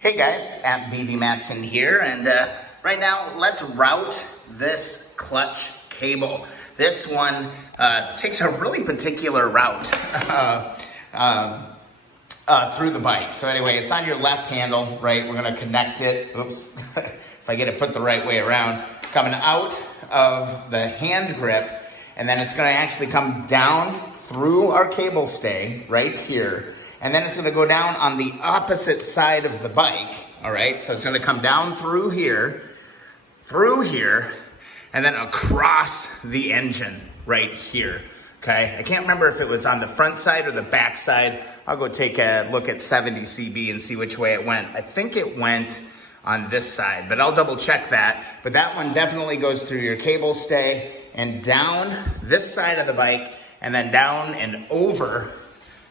Hey guys, at BB Matson here, and right now let's route this clutch cable. This one takes a really particular route through the bike. So anyway, it's on your left handle, right? We're gonna connect it, oops, if I get it put the right way around, coming out of the hand grip, and then it's gonna actually come down through our cable stay right here. And then it's gonna go down on the opposite side of the bike, all right? So it's gonna come down through here, and then across the engine right here, okay? I can't remember if it was on the front side or the back side. I'll go take a look at 70 CB and see which way it went. I think it went on this side, but I'll double check that. But that one definitely goes through your cable stay and down this side of the bike, and then down and over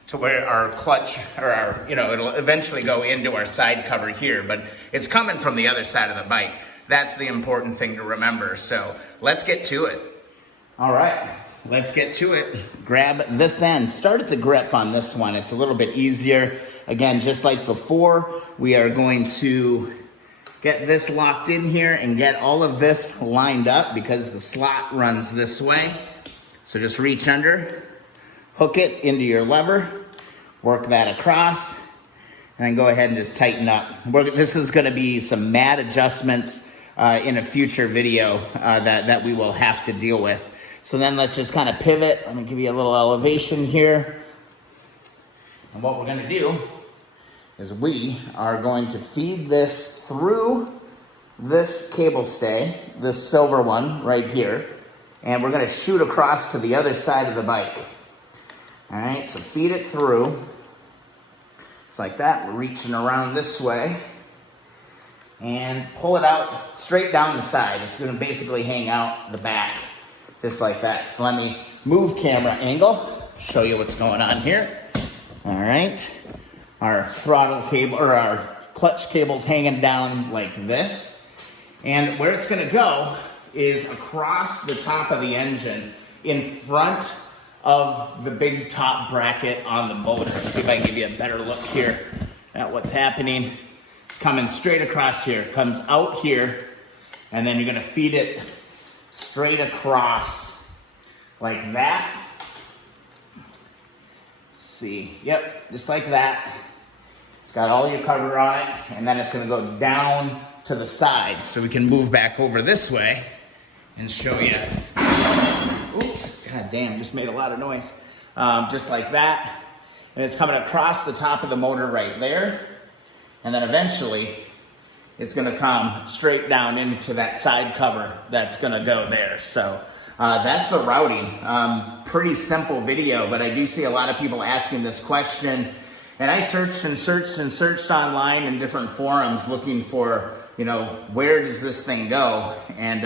to where our clutch, or our, it'll eventually go into our side cover here, but it's coming from the other side of the bike. That's the important thing to remember. So let's get to it. All right, let's get to it. Grab this end. Start at the grip on this one. It's a little bit easier. Again, just like before, we are going to get this locked in here and get all of this lined up because the slot runs this way. So just reach under, hook it into your lever, work that across, and then go ahead and just tighten up. This is gonna be some mat adjustments in a future video that we will have to deal with. So then let's just kind of pivot. Let me give you a little elevation here. And what we're gonna do is we are going to feed this through this cable stay, this silver one right here, and we're gonna shoot across to the other side of the bike. All right, so feed it through. It's like that. We're reaching around this way and pull it out straight down the side. It's gonna basically hang out the back, just like that. So let me move camera angle, show you what's going on here. All right, our throttle cable, or our clutch cable's hanging down like this. And where it's gonna go is across the top of the engine in front of the big top bracket on the motor. Let's see if I can give you a better look here at what's happening. It's coming straight across here, comes out here, and then you're gonna feed it straight across like that. Let's see, yep, just like that. It's got all your cover on it, and then it's gonna go down to the side. So we can move back over this way and show you. Oops. God damn, just made a lot of noise. Just like that. And it's coming across the top of the motor right there. And then eventually, it's gonna come straight down into that side cover that's gonna go there. So that's the routing. Pretty simple video, but I do see a lot of people asking this question. And I searched and searched and searched online in different forums looking for, where does this thing go? And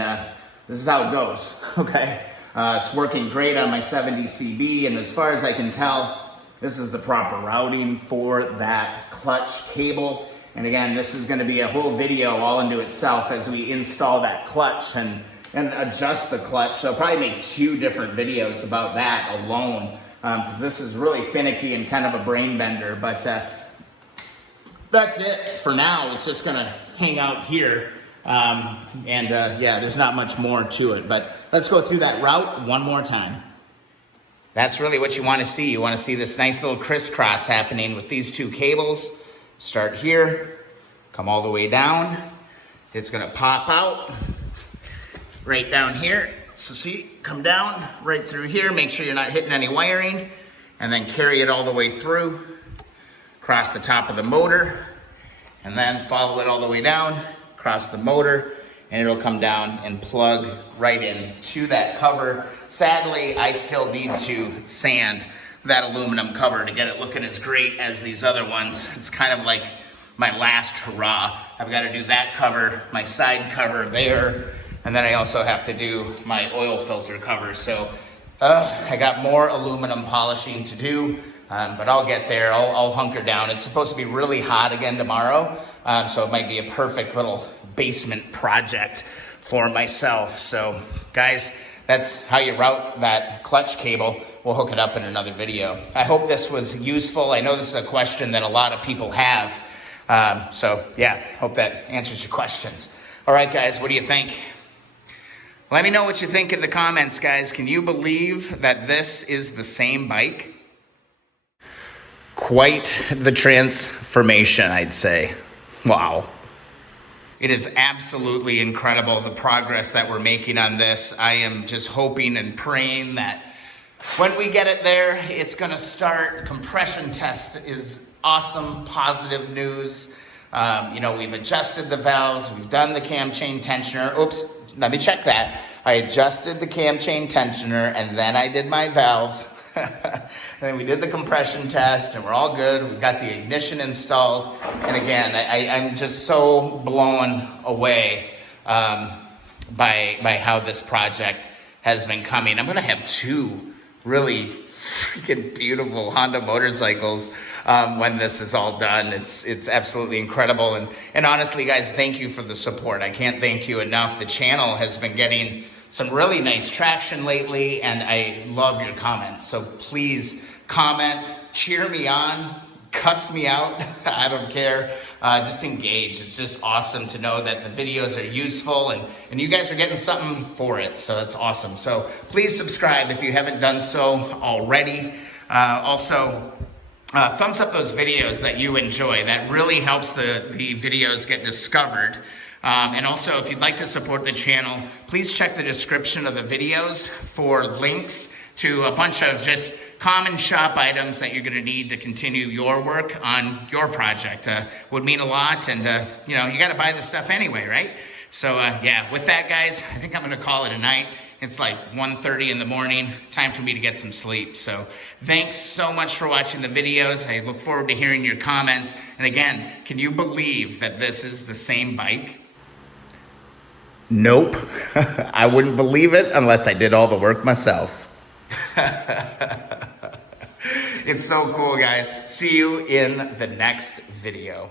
this is how it goes, okay? It's working great on my 70 CB, and as far as I can tell, this is the proper routing for that clutch cable. And again, this is gonna be a whole video all into itself as we install that clutch and adjust the clutch. So I'll probably make 2 different videos about that alone, because this is really finicky and kind of a brain bender. But that's it for now. It's just gonna hang out here. Yeah, there's not much more to it, but let's go through that route one more time. That's really what you want to see. You want to see this nice little crisscross happening with these 2 cables. Start here, come all the way down. It's going to pop out right down here. So see, come down right through here. Make sure you're not hitting any wiring, and then carry it all the way through, across the top of the motor, and then follow it all the way down, across the motor, and it'll come down and plug right in to that cover. Sadly, I still need to sand that aluminum cover to get it looking as great as these other ones. It's kind of like my last hurrah. I've got to do that cover, my side cover there, and then I also have to do my oil filter cover. So I got more aluminum polishing to do, but I'll get there. I'll hunker down. It's supposed to be really hot again tomorrow. So it might be a perfect little basement project for myself. So guys, that's how you route that clutch cable. We'll hook it up in another video. I hope this was useful. I know this is a question that a lot of people have. So yeah, hope that answers your questions. All right, guys, what do you think? Let me know what you think in the comments, guys. Can you believe that this is the same bike? Quite the transformation, I'd say. Wow. It is absolutely incredible, the progress that we're making on this. I am just hoping and praying that when we get it there, it's gonna start. Compression test is awesome, positive news. We've adjusted the valves, we've done the cam chain tensioner. Oops, let me check that. I adjusted the cam chain tensioner and then I did my valves. And then we did the compression test and we're all good. We've got the ignition installed. And again, I'm just so blown away by how this project has been coming. I'm gonna have two really freaking beautiful Honda motorcycles when this is all done. It's absolutely incredible. And honestly, guys, thank you for the support. I can't thank you enough. The channel has been getting some really nice traction lately, and I love your comments. So please comment, cheer me on, cuss me out. I don't care. Just engage. It's just awesome to know that the videos are useful and you guys are getting something for it. So that's awesome. So please subscribe if you haven't done so already. Also, thumbs up those videos that you enjoy. That really helps the videos get discovered. And also, if you'd like to support the channel, please check the description of the videos for links to a bunch of just common shop items that you're gonna need to continue your work on your project. Would mean a lot, and you gotta buy this stuff anyway, right? So yeah, with that, guys, I think I'm gonna call it a night. It's like 1:30 in the morning, time for me to get some sleep. So thanks so much for watching the videos. I look forward to hearing your comments. And again, can you believe that this is the same bike? Nope. I wouldn't believe it unless I did all the work myself. It's so cool, guys. See you in the next video.